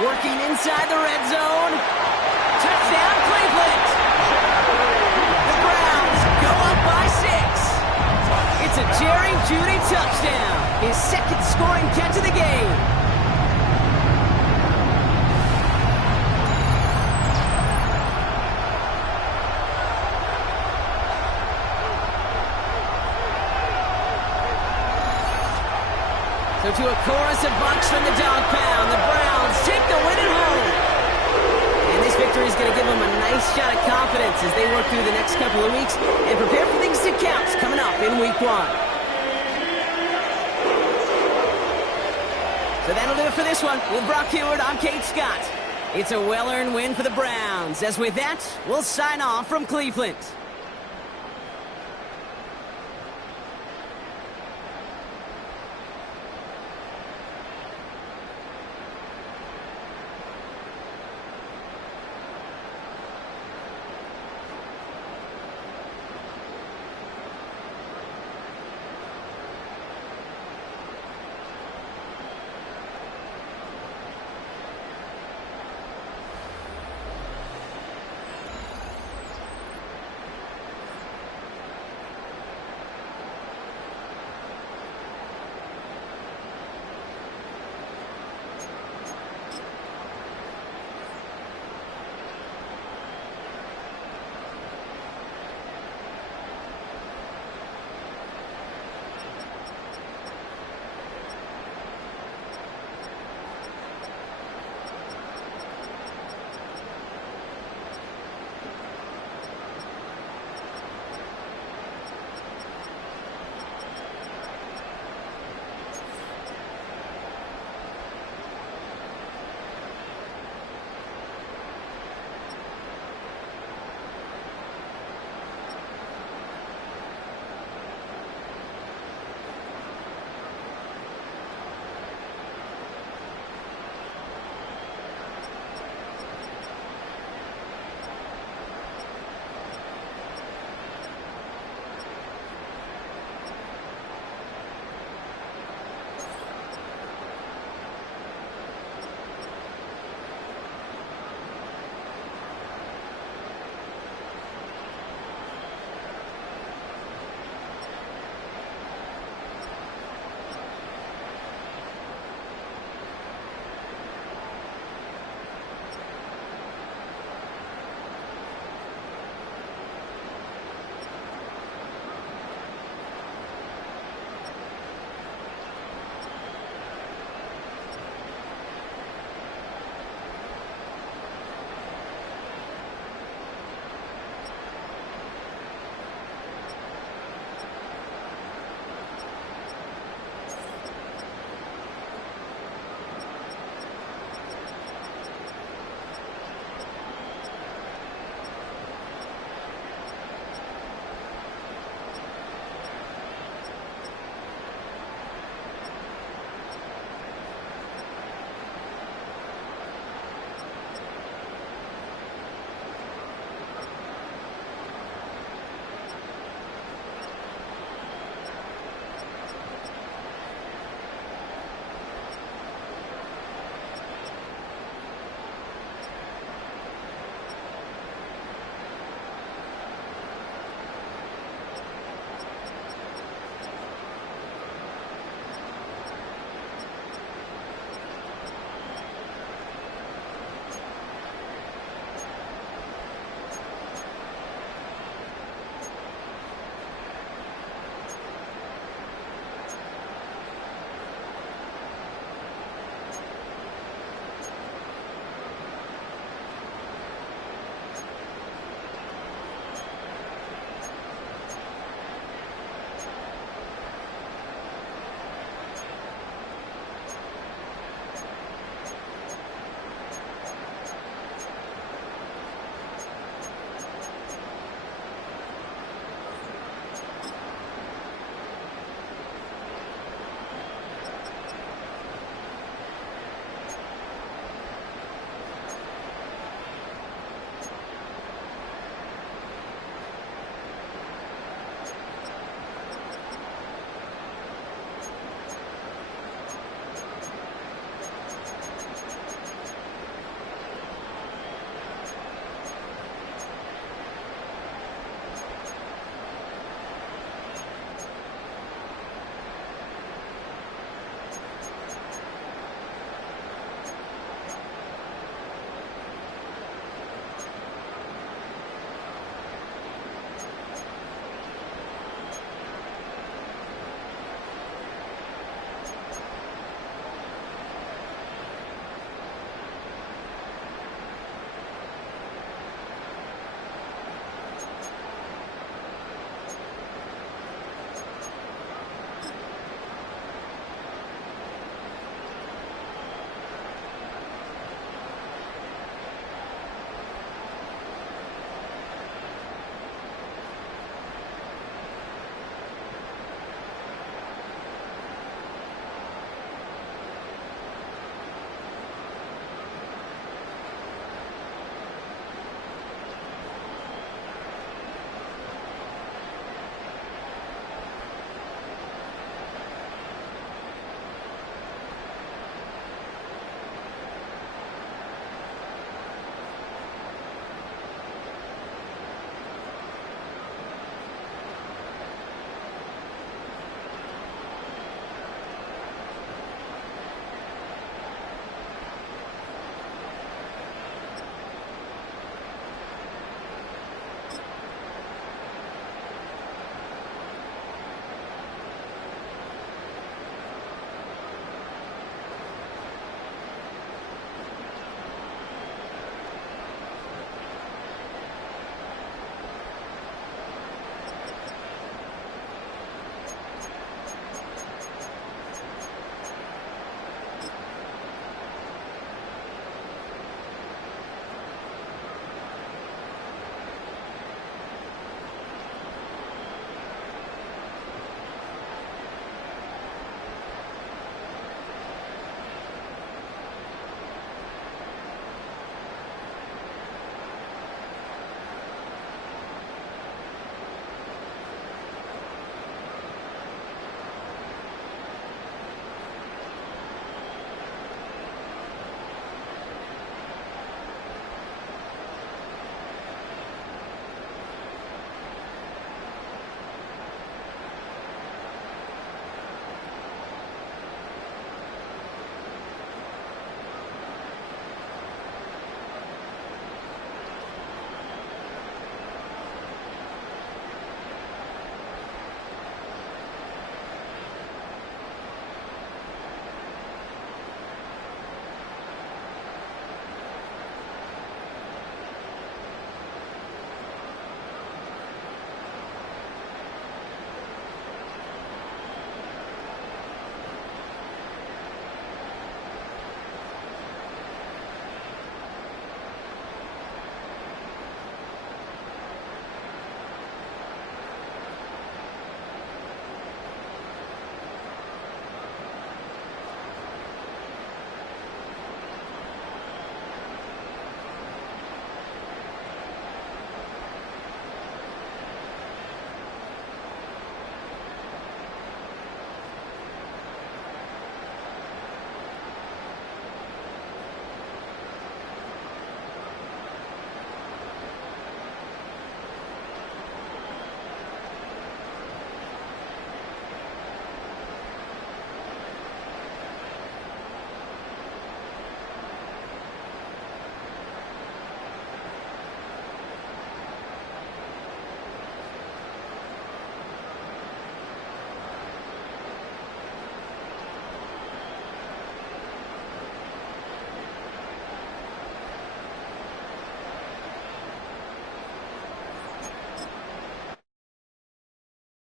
Working inside the red zone. Touchdown, Cleveland. The Browns go up by 6. It's a Jerry Jeudy touchdown. His 2nd scoring catch of the game. So to a chorus of bucks from the dog pound, the Browns take the win at home. And this victory is going to give them a nice shot of confidence as they work through the next couple of weeks and prepare for things to count coming up in week 1. So that'll do it for this one. With Brock Heward, I'm Kate Scott. It's a well-earned win for the Browns. As with that, we'll sign off from Cleveland.